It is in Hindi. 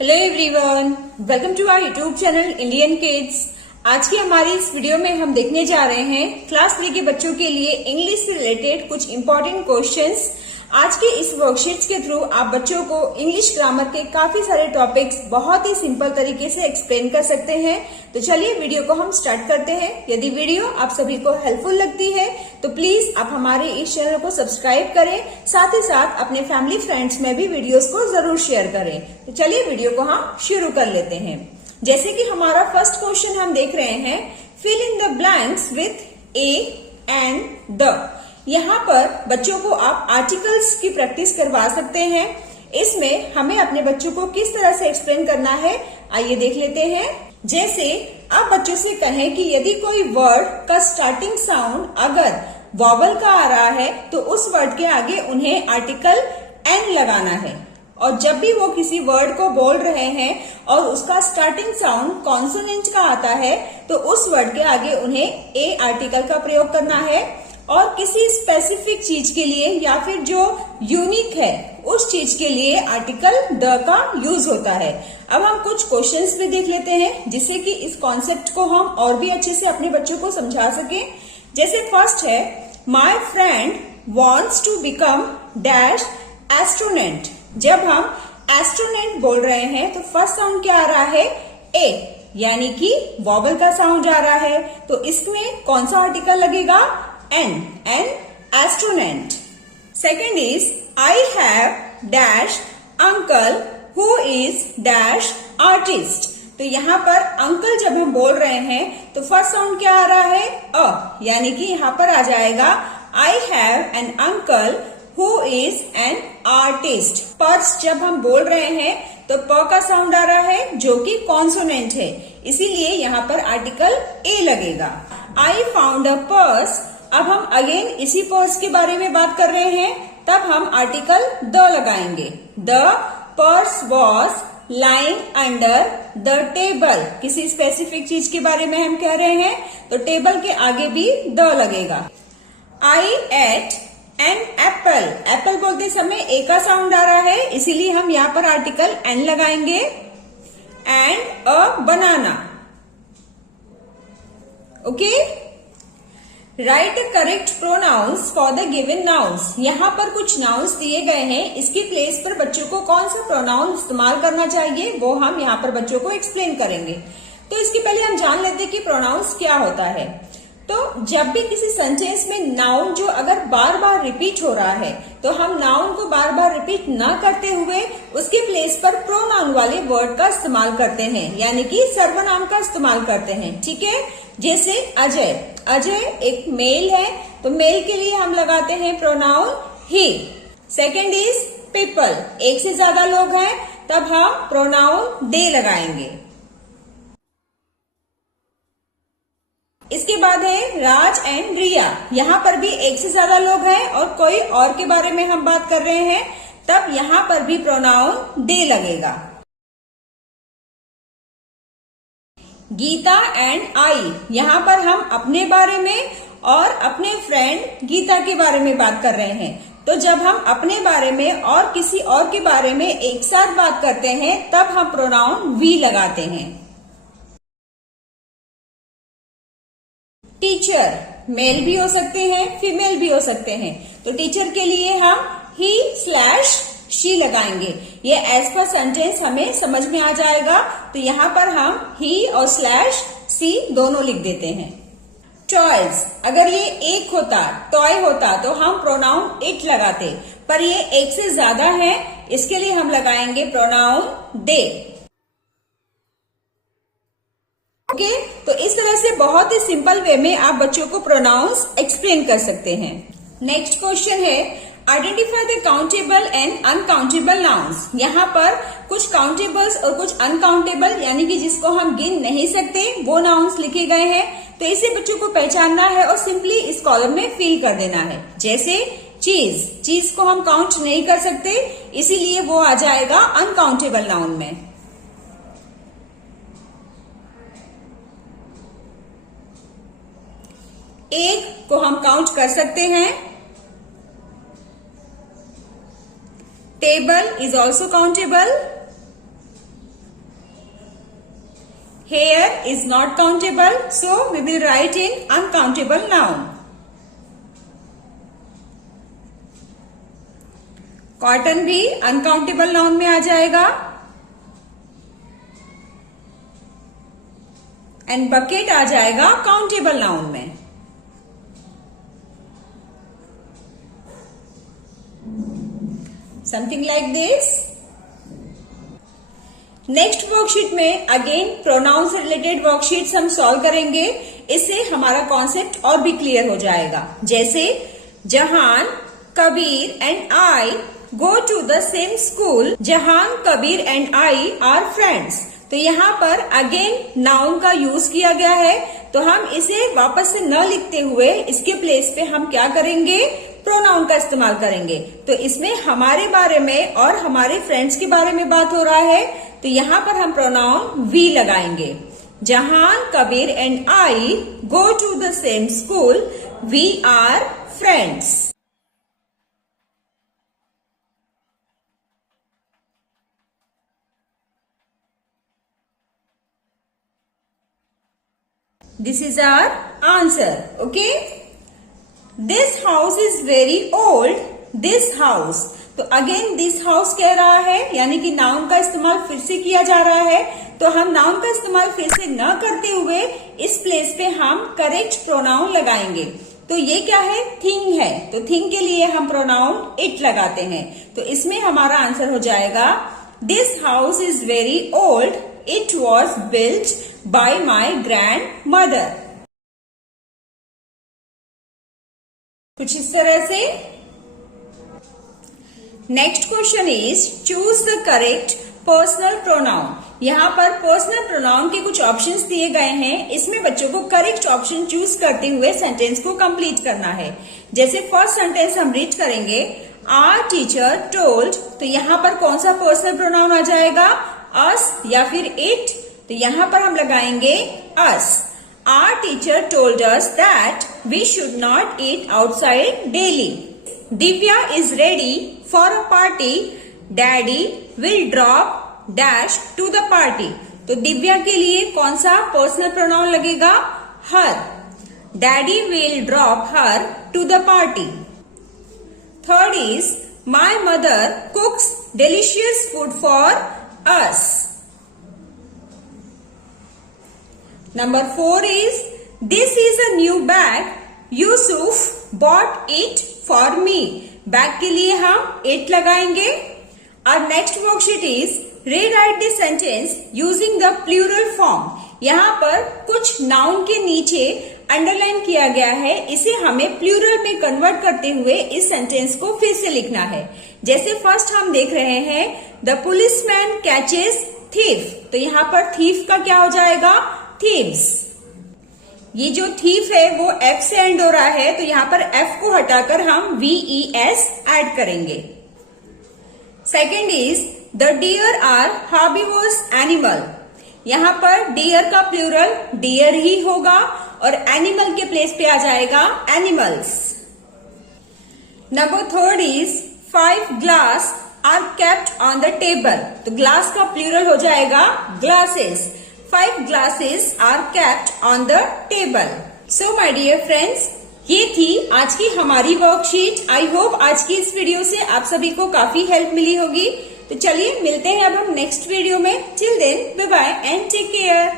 Hello everyone, welcome to our YouTube channel Indian kids. आज की हमारी इस वीडियो में हम देखने जा रहे हैं क्लास 3 के बच्चों के लिए इंग्लिश से रिलेटेड कुछ इंपॉर्टेंट क्वेश्चंस। आज के इस वर्कशीट्स के थ्रू आप बच्चों को इंग्लिश ग्रामर के काफी सारे टॉपिक्स बहुत ही सिंपल तरीके से एक्सप्लेन कर सकते हैं। तो चलिए वीडियो को हम स्टार्ट करते हैं। यदि वीडियो आप सभी को हेल्पफुल लगती है तो प्लीज आप हमारे इस चैनल को सब्सक्राइब करें, साथ ही साथ अपने फैमिली फ्रेंड्स में भी वीडियोस को जरूर शेयर करें। तो चलिए वीडियो को हम शुरू कर लेते हैं। जैसे कि हमारा फर्स्ट क्वेश्चन हम देख रहे हैं, fill in the blanks with a and the. यहाँ पर बच्चों को आप आर्टिकल्स की प्रैक्टिस करवा सकते हैं। इसमें हमें अपने बच्चों को किस तरह से एक्सप्लेन करना है, आइए देख लेते हैं। जैसे आप बच्चों से कहें कि यदि कोई वर्ड का स्टार्टिंग साउंड अगर वॉवल का आ रहा है तो उस वर्ड के आगे उन्हें आर्टिकल एन लगाना है, और जब भी वो किसी वर्ड को बोल रहे हैं और उसका स्टार्टिंग साउंड कॉन्सोनेंट का आता है तो उस वर्ड के आगे उन्हें ए आर्टिकल का प्रयोग करना है, और किसी स्पेसिफिक चीज के लिए या फिर जो यूनिक है उस चीज के लिए आर्टिकल द का यूज होता है। अब हम कुछ क्वेश्चंस भी देख लेते हैं जिससे कि इस कॉन्सेप्ट को हम और भी अच्छे से अपने बच्चों को समझा सके। जैसे फर्स्ट है, my friend wants to become dash astronaut. जब हम एस्ट्रोनॉट बोल रहे हैं तो फर्स्ट साउंड क्या आ रहा है, ए, यानी कि वॉवल का साउंड आ रहा है। तो इसमें कौन सा आर्टिकल लगेगा, an astronaut. Second is, I have dash uncle who is dash artist. तो यहाँ पर अंकल जब हम बोल रहे हैं तो फर्स्ट साउंड क्या आ रहा है, अ, यानी कि यहाँ पर आ जाएगा I have an uncle who is an artist. Purse जब हम बोल रहे हैं तो प का साउंड आ रहा है जो कि कॉन्सोनेंट है, इसीलिए यहाँ पर आर्टिकल ए लगेगा। I found a purse. अब हम अगेन इसी पर्स के बारे में बात कर रहे हैं, तब हम आर्टिकल द लगाएंगे। The purse was lying under the table. किसी स्पेसिफिक चीज के बारे में हम कह रहे हैं तो टेबल के आगे भी द लगेगा। आई एट एन एप्पल। एप्पल बोलते समय ए का साउंड आ रहा है, इसीलिए हम यहाँ पर आर्टिकल एन लगाएंगे। And a banana. Okay, right correct pronouns for the given nouns. यहाँ पर कुछ नाउन्स दिए गए हैं, इसकी प्लेस पर बच्चों को कौन सा प्रोनाउन इस्तेमाल करना चाहिए वो हम यहाँ पर बच्चों को एक्सप्लेन करेंगे। तो इसके पहले हम जान लेते हैं कि प्रोनाउंस क्या होता है। तो जब भी किसी सेंटेंस में नाउन जो अगर बार बार रिपीट हो रहा है तो हम नाउन को बार बार रिपीट ना करते हुए उसके प्लेस पर प्रोनाउन वाले वर्ड का इस्तेमाल करते हैं, यानी कि सर्वनाम का इस्तेमाल करते हैं। ठीक है, जैसे अजय। अजय एक मेल है तो मेल के लिए हम लगाते हैं pronoun he. Second is people, एक से ज्यादा लोग हैं तब हम प्रोनाउन दे लगाएंगे। इसके बाद है राज एंड रिया। यहाँ पर भी एक से ज्यादा लोग हैं और कोई और के बारे में हम बात कर रहे हैं, तब यहाँ पर भी प्रोनाउन दे लगेगा। Gita and I. यहाँ पर हम अपने बारे में और अपने फ्रेंड गीता के बारे में बात कर रहे हैं, तो जब हम अपने बारे में और किसी और के बारे में एक साथ बात करते हैं तब हम प्रोनाउन वी लगाते हैं। टीचर मेल भी हो सकते हैं, फीमेल भी हो सकते हैं, तो टीचर के लिए हम ही स्लैश शी लगाएंगे। ये एज पर सेंटेंस हमें समझ में आ जाएगा, तो यहाँ पर हम ही और स्लैश सी दोनों लिख देते हैं। टॉयज, अगर ये एक होता, टॉय होता, तो हम प्रोनाउन इट लगाते, पर ये एक से ज्यादा है, इसके लिए हम लगाएंगे प्रोनाउन दे। ओके, तो इस तरह से बहुत ही सिंपल वे में आप बच्चों को प्रोनाउंस एक्सप्लेन कर सकते हैं। नेक्स्ट क्वेश्चन है, identify the countable and uncountable nouns. यहाँ पर कुछ काउंटेबल्स और कुछ अनकाउंटेबल यानी कि जिसको हम गिन नहीं सकते वो नाउन्स लिखे गए हैं, तो इसे बच्चों को पहचानना है और सिंपली इस कॉलम में फिल कर देना है। जैसे चीज, चीज को हम काउंट नहीं कर सकते, इसीलिए वो आ जाएगा अनकाउंटेबल नाउन में। एग को हम काउंट कर सकते हैं। Table is also countable. Hair is not countable, so we will write in uncountable noun. Cotton भी uncountable noun में आ जाएगा. And bucket आ जाएगा countable noun में. Something like this. Next worksheet में अगेन प्रोनाउन से रिलेटेड वर्कशीट्स हम सॉल्व करेंगे. इससे हमारा कॉन्सेप्ट और भी क्लियर हो जाएगा. जैसे Jahan, Kabir and I go to the same school. Jahan, Kabir and I are friends. तो यहाँ पर अगेन नाउन का यूज किया गया है. तो हम इसे वापस से न लिखते हुए इसके प्लेस पे हम क्या करेंगे, प्रोनाउन का इस्तेमाल करेंगे. तो इसमें हमारे बारे में और हमारे फ्रेंड्स के बारे में बात हो रहा है. तो यहाँ पर हम प्रोनाउन वी लगाएंगे. Jahan, Kabir and I go to the same school. We are friends. This is our answer. Okay. This house is very old. This house. तो अगेन दिस हाउस कह रहा है, यानी कि नाउन का इस्तेमाल फिर से किया जा रहा है. तो हम नाउन का इस्तेमाल फिर से न करते हुए इस प्लेस पे हम करेक्ट प्रोनाउन लगाएंगे. तो ये क्या है, थिंग है. तो थिंग के लिए हम प्रोनाउन इट लगाते हैं. तो इसमें हमारा आंसर हो जाएगा this house is very old. It was built by my grand mother. कुछ इस तरह से. Next question is choose the correct personal pronoun. यहाँ पर पर्सनल प्रोनाउन के कुछ ऑप्शंस दिए गए हैं. इसमें बच्चों को करेक्ट ऑप्शन चूज करते हुए सेंटेंस को कंप्लीट करना है. जैसे फर्स्ट सेंटेंस हम रीड करेंगे, आवर टीचर टोल्ड. तो यहाँ पर कौन सा पर्सनल प्रोनाउन आ जाएगा, अस या फिर इट. तो यहाँ पर हम लगाएंगे us. Our teacher told us that we should not eat outside daily. Divya is ready for a party. Daddy will drop dash to the party. तो दिव्या के लिए कौन सा पर्सनल प्रोनाउन लगेगा, her. Daddy will drop her to the party. Third is my mother cooks delicious food for us. Number 4 is this is a new bag. Yusuf bought it for me. Bag के लिए हम it लगाएंगे. Our next worksheet is rewrite the sentence using the plural form. यहाँ पर कुछ नाउन के नीचे अंडरलाइन किया गया है. इसे हमें प्लूरल में कन्वर्ट करते हुए इस सेंटेंस को फिर से लिखना है. जैसे फर्स्ट हम देख रहे हैं, द पुलिसमैन कैचेस थीफ. तो यहाँ पर थीफ का क्या हो जाएगा, थीव्स. ये जो थीफ है वो एफ से एंड हो रहा है. तो यहाँ पर एफ को हटाकर हम VES ऐड करेंगे. Second is the deer are herbivorous animal. यहाँ पर डियर का प्लूरल डियर ही होगा और एनिमल के प्लेस पे आ जाएगा animals. Number third is 5 glass are kept on the table. तो ग्लास का प्लूरल हो जाएगा glasses. 5 glasses are kept on the table. So my dear friends, ये थी आज की हमारी वर्कशीट. आई होप आज की इस वीडियो से आप सभी को काफी हेल्प मिली होगी. तो चलिए मिलते हैं अब हम नेक्स्ट वीडियो में. Till then bye bye and take care.